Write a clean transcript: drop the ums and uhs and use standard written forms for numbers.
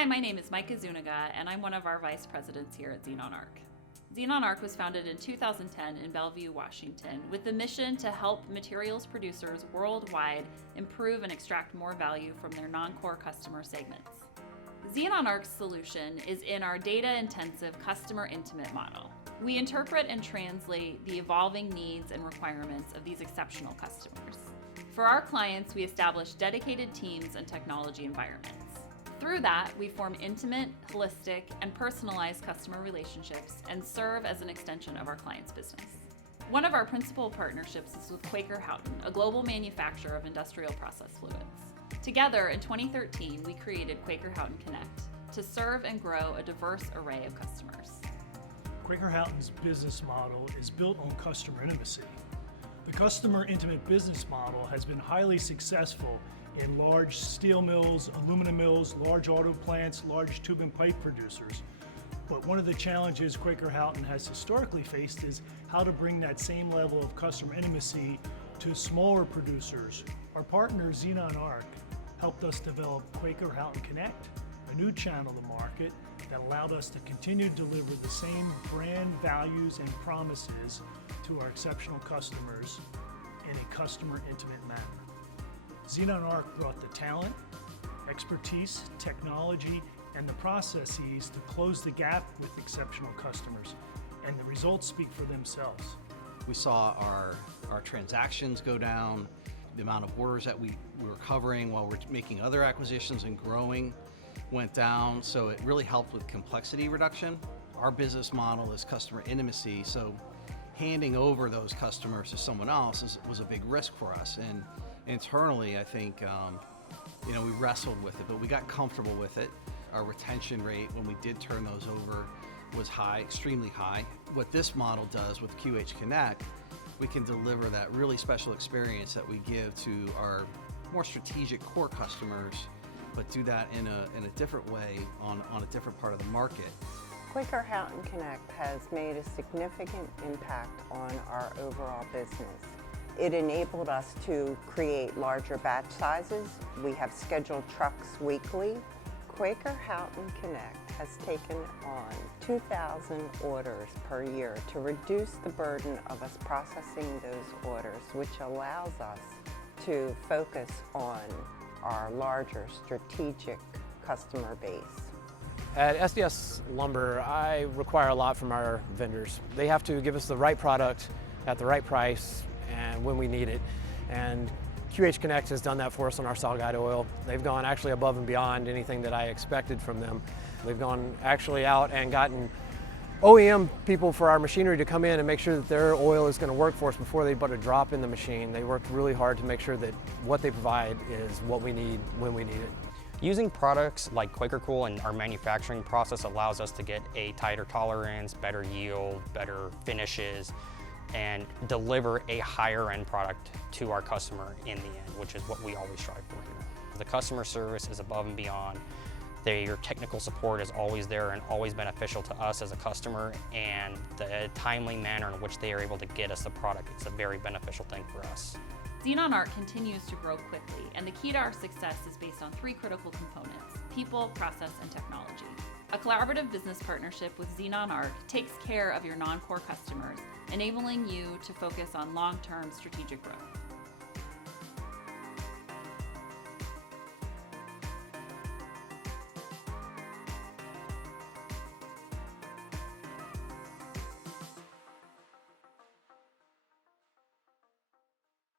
Hi, my name is Mica Zuniga, and I'm one of our vice presidents here at Xenonarc. Xenonarc was founded in 2010 in Bellevue, Washington, with the mission to help materials producers worldwide improve and extract more value from their non-core customer segments. Xenonarc's solution is in our data-intensive customer intimate model. We interpret and translate the evolving needs and requirements of these exceptional customers. For our clients, we establish dedicated teams and technology environments. Through that, we form intimate, holistic, and personalized customer relationships and serve as an extension of our clients' business. One of our principal partnerships is with Quaker Houghton, a global manufacturer of industrial process fluids. Together, in 2013, we created Quaker Houghton Connect to serve and grow a diverse array of customers. Quaker Houghton's business model is built on customer intimacy. The customer intimate business model has been highly successful in large steel mills, aluminum mills, large auto plants, large tube and pipe producers. But one of the challenges Quaker Houghton has historically faced is how to bring that same level of customer intimacy to smaller producers. Our partner Xenonarc helped us develop Quaker Houghton Connect, a new channel to market that allowed us to continue to deliver the same brand values and promises to our exceptional customers in a customer intimate manner. Xenonarc brought the talent, expertise, technology, and the processes to close the gap with exceptional customers, and the results speak for themselves. We saw our transactions go down, the amount of orders that we were covering while we're making other acquisitions and growing went down, so it really helped with complexity reduction. Our business model is customer intimacy, so handing over those customers to someone else was a big risk for us. And internally, I think, we wrestled with it, but we got comfortable with it. Our retention rate when we did turn those over was high, extremely high. What this model does with QH Connect, we can deliver that really special experience that we give to our more strategic core customers, but do that in a different way on a different part of the market. Quaker Houghton Connect has made a significant impact on our overall business. It enabled us to create larger batch sizes. We have scheduled trucks weekly. Quaker Houghton Connect has taken on 2,000 orders per year to reduce the burden of us processing those orders, which allows us to focus on our larger strategic customer base. At SDS Lumber, I require a lot from our vendors. They have to give us the right product at the right price and when we need it. And QH Connect has done that for us on our saw guide oil. They've gone actually above and beyond anything that I expected from them. They've gone actually out and gotten OEM people for our machinery to come in and make sure that their oil is going to work for us before they put a drop in the machine. They worked really hard to make sure that what they provide is what we need when we need it. Using products like Quaker Cool in our manufacturing process allows us to get a tighter tolerance, better yield, better finishes, and deliver a higher end product to our customer in the end, which is what we always strive for here. The customer service is above and beyond. Your technical support is always there and always beneficial to us as a customer, and the timely manner in which they are able to get us the product, it's a very beneficial thing for us. Xenonarc continues to grow quickly, and the key to our success is based on three critical components: people, process, and technology. A collaborative business partnership with Xenonarc takes care of your non-core customers, enabling you to focus on long-term strategic growth.